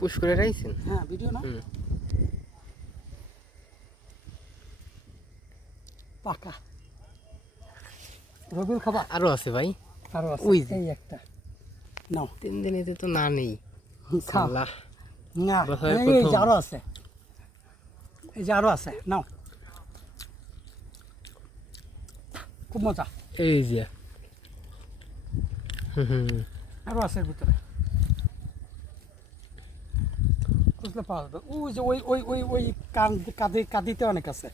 Push করে রাখছেন হ্যাঁ ভিডিও না? পাকা। রবিউল খাবার? আরও আছে ভাই। আরও আছে। ওই এই একটা। নাও। তিন দিনেতে তো না নেই। আল্লাহ। না এই যে আরও আছে। এই যে আরও আছে। নাও। খুব মজা। এই যে। হুম হুম আরও আছে ভিতরে। বুঝলে পাওয়া যাবে। ওই যে ওই ওই ওই ওই কাঁদি কাঁদিতে অনেক আছে।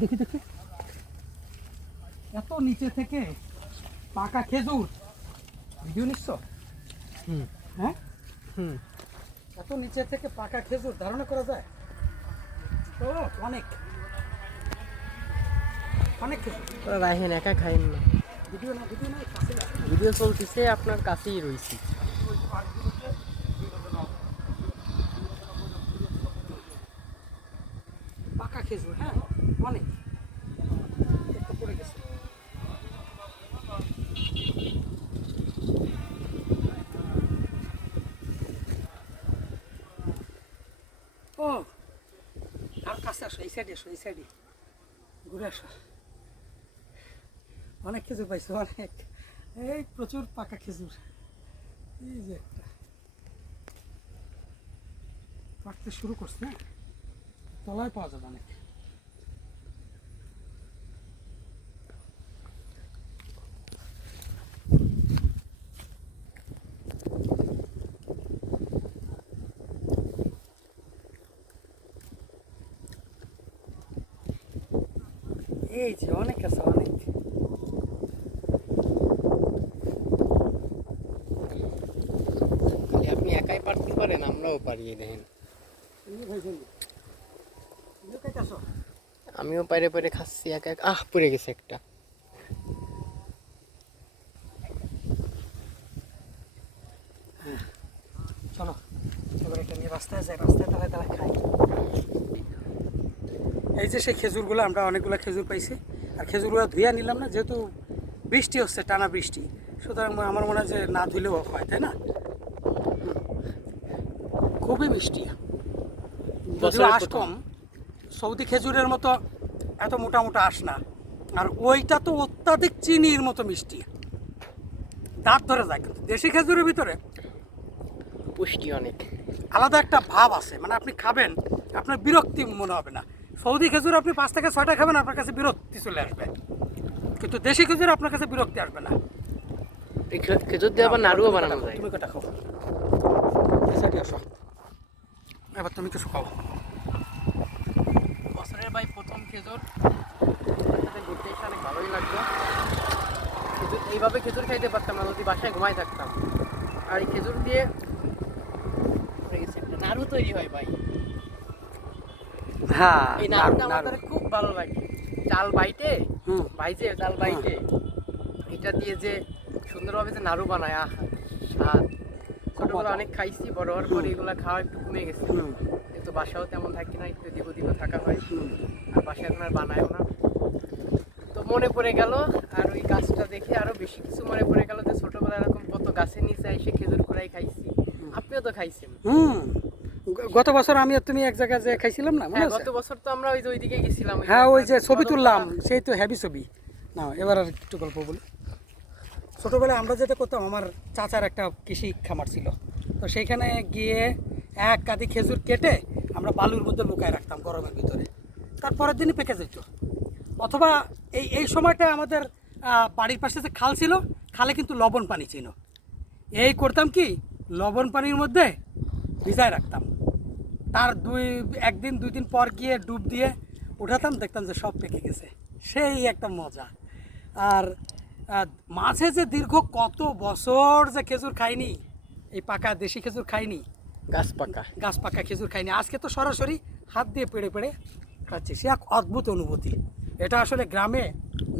দেখি দেখি। এত নিচে থেকে পাকা খেজুর। ভিডিও নিচ্ছ? হুম। হ্যাঁ? হুম। এত নিচে থেকে পাকা খেজুর ধারণা করা যায়? ও অনেক। অনেক খেজুর। রাখেন একা খাইন না। ভিডিও না ভিডিও না। ভিডিও চলতেছে আপনার কাছেই রয়েছি পাকা খেজুর হ্যাঁ? অনেক। ও, আর কাছে আসো, এই সাইডে এই সাইডে ঘুরে আসো। অনেক খেজুর পাইছো, অনেক। এই প্রচুর পাকা খেজুর। এই যে একটা। পাকতে শুরু করছে না তলায় পাওয়া যাবে অনেক। এই যে অনেক আছে অনেক। আপনি একাই পারতে পারেন আমরাও পারি দেখেন। আমিও পাইরে পাইরে খাচ্ছি একা একা। আহ পড়ে গেছে একটা। চলো এবার এটা নিয়ে রাস্তায় যাই রাস্তায় তাহলে তাহলে খাই এই যে সেই খেজুরগুলো আমরা অনেকগুলো খেজুর পাইছি। আর খেজুরগুলো ধুয়ে নিলাম না যেহেতু বৃষ্টি হচ্ছে টানা বৃষ্টি। সুতরাং আমার মনে হয় যে না ধুলেও হয় তাই না? খুবই মিষ্টি। যদিও আশ। কম সৌদি খেজুরের মতো এত মোটা মোটা আস না। আর ওইটা তো অত্যাধিক চিনির মতো মিষ্টি। দাঁত ধরে যায় কিন্তু দেশি খেজুরের ভিতরে। পুষ্টি অনেক। আলাদা একটা ভাব আছে মানে আপনি খাবেন আপনার বিরক্তি মনে হবে না। সৌদি খেজুর আপনি পাঁচ থেকে ছয়টা খাবেন আপনার কাছে বিরক্তি চলে আসবে। কিন্তু দেশি খেজুর আপনার কাছে বিরক্তি আসবে না। এই খেজুর দিয়ে আবার নাড়ুও বানানো যায়। তুমি কটা খাও সাইডে আসো। এবার তুমি কিছু খাও বছরের ভাই প্রথম খেজুর। সাথে ঘুরতে এসে অনেক ভালোই লাগল। খেজুর এইভাবে খেজুর খাইতে পারতাম না যদি বাসায় ঘুমাই থাকতাম। আর এই খেজুর দিয়ে নাড়ু তৈরি হয় ভাই। হ্যাঁ এই নাড়ুটা আমাদের খুব ভালো লাগে। চাল বাইটে হুম। বাইজে চাল বাইটে। এটা দিয়ে যে সুন্দরভাবে যে নাড়ু বানায় আহা স্বাদ। ছোটবেলা অনেক খাইছি বড় হওয়ার পরে এগুলো খাওয়া একটু কমে গেছে। কিন্তু বাসাও তেমন থাকি না একটু থাকা হয়। আর বাসায় এখন আর বানায়ও না। তো মনে পড়ে গেল আর ওই গাছটা দেখে আরও বেশি কিছু মনে পড়ে গেল যে ছোটবেলায় এরকম কত গাছের নিচে এসে খেজুর কুড়াই খাইছি। আপনিও তো খাইছেন। গত বছর আমি আর তুমি এক জায়গায় যে খাইছিলাম না মনে হ্যাঁ আছে? গত বছর তো আমরা ওই যে ওইদিকে গেছিলাম হ্যাঁ ওই যে ছবি তুললাম সেই তো হ্যাভি ছবি। না এবার আর একটু গল্প বলি। ছোটোবেলায় আমরা যেটা করতাম আমার চাচার একটা কৃষি খামার ছিল। তো সেইখানে গিয়ে এক কাঁদি খেজুর কেটে আমরা বালুর মধ্যে লুকায় রাখতাম গরমের ভিতরে। তারপরের দিনই পেকে যেত। অথবা এই এই সময়টা আমাদের বাড়ির পাশে যে খাল ছিল খালে কিন্তু লবণ পানি ছিল। এই করতাম কি? লবণ পানির মধ্যে ভিজায় রাখতাম। তার দুই একদিন দুই দিন পর গিয়ে ডুব দিয়ে উঠাতাম দেখতাম যে সব পেকে গেছে। সেই একটা মজা। আর মাঝে যে দীর্ঘ কত বছর যে খেজুর খাইনি এই পাকা দেশি খেজুর খাইনি গাছ পাকা। গাছ পাকা খেজুর খাইনি আজকে তো সরাসরি হাত দিয়ে পেড়ে পেড়ে খাচ্ছি। সে এক অদ্ভুত অনুভূতি। এটা আসলে গ্রামে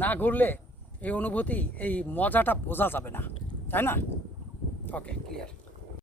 না ঘুরলে এই অনুভূতি এই মজাটা বোঝা যাবে না। তাই না? Okay clear